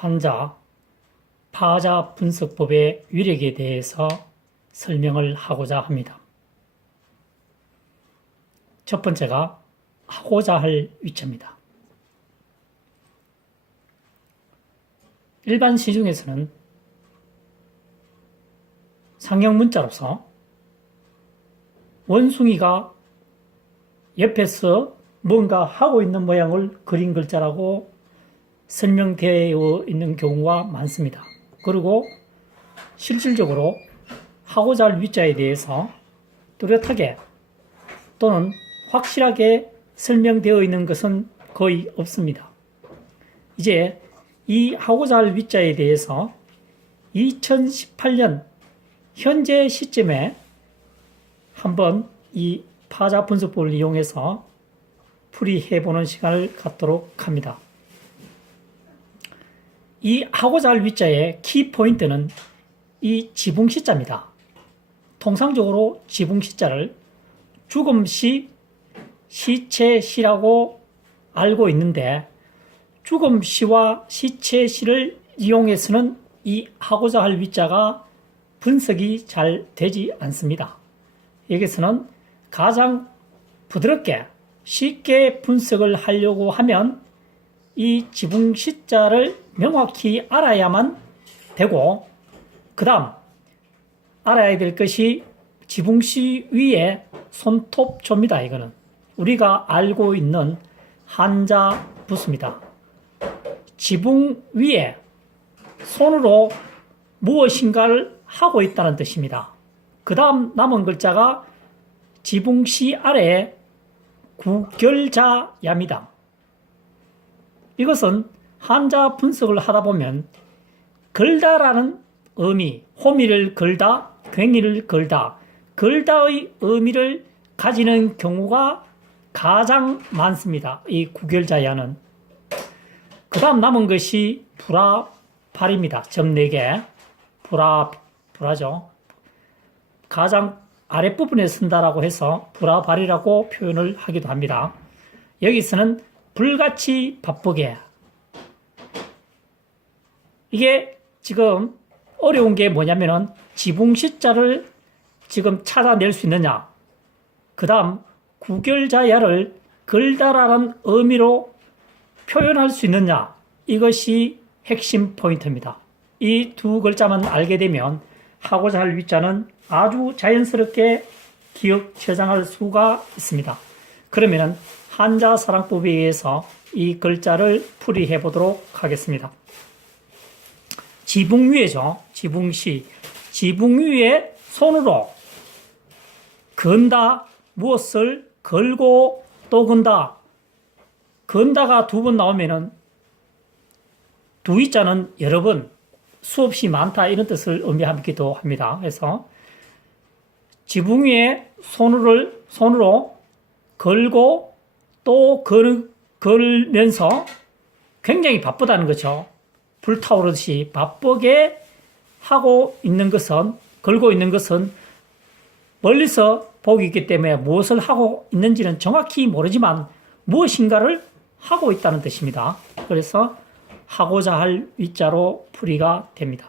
한자 파자 분석법의 위력에 대해서 설명을 하고자 합니다. 첫 번째가 하고자 할 위치입니다. 일반 시중에서는 상형 문자로서 원숭이가 옆에서 뭔가 하고 있는 모양을 그린 글자라고 설명되어 있는 경우가 많습니다. 그리고 실질적으로 하고자 할 위자에 대해서 뚜렷하게 또는 확실하게 설명되어 있는 것은 거의 없습니다. 이제 이 하고자 할 위자에 대해서 2018년 현재 시점에 한번 이 파자 분석법을 이용해서 풀이해보는 시간을 갖도록 합니다. 이 하고자 할 위자의 키 포인트는 이 지붕 시자입니다. 통상적으로 지붕 시자를 죽음 시, 시체 시라고 알고 있는데 죽음 시와 시체 시를 이용해서는 이 하고자 할 위자가 분석이 잘 되지 않습니다. 여기서는 가장 부드럽게 쉽게 분석을 하려고 하면 이 지붕 시자를 명확히 알아야만 되고 그 다음 알아야 될 것이 지붕 시 위에 손톱조입니다. 이거는 우리가 알고 있는 한자 부수입니다. 지붕 위에 손으로 무엇인가를 하고 있다는 뜻입니다. 그 다음 남은 글자가 지붕시 아래에 구결자야입니다. 이것은 한자 분석을 하다 보면 걸다라는 의미, 호미를 걸다, 괭이를 걸다, 걸다의 의미를 가지는 경우가 가장 많습니다. 이 구결자야는. 그 다음 남은 것이 불화발입니다. 점 4개. 불화, 불화죠. 가장 아랫부분에 쓴다라고 해서 불화발이라고 표현을 하기도 합니다. 여기서는 불같이 바쁘게. 이게 지금 어려운 게 뭐냐면은 지붕 시자를 지금 찾아낼 수 있느냐. 그 다음 구결자야를 걸다라는 의미로 표현할 수 있느냐. 이것이 핵심 포인트입니다. 이 두 글자만 알게 되면 하고자 할 위자는 아주 자연스럽게 기억 저장할 수가 있습니다. 그러면은 한자 사랑법에 의해서 이 글자를 풀이해 보도록 하겠습니다. 지붕 위에죠. 지붕시. 지붕 위에 손으로 건다, 무엇을 걸고 또 건다. 건다가 두 번 나오면은 두 이자는 여러 번 수없이 많다 이런 뜻을 의미하기도 합니다. 그래서 지붕 위에 손을 손으로 걸고 또 걸, 걸면서 굉장히 바쁘다는 거죠. 불타오르듯이 바쁘게 하고 있는 것은 걸고 있는 것은 멀리서 보기 있기 때문에 무엇을 하고 있는지는 정확히 모르지만 무엇인가를 하고 있다는 뜻입니다. 그래서 하고자 할 위자로 풀이가 됩니다.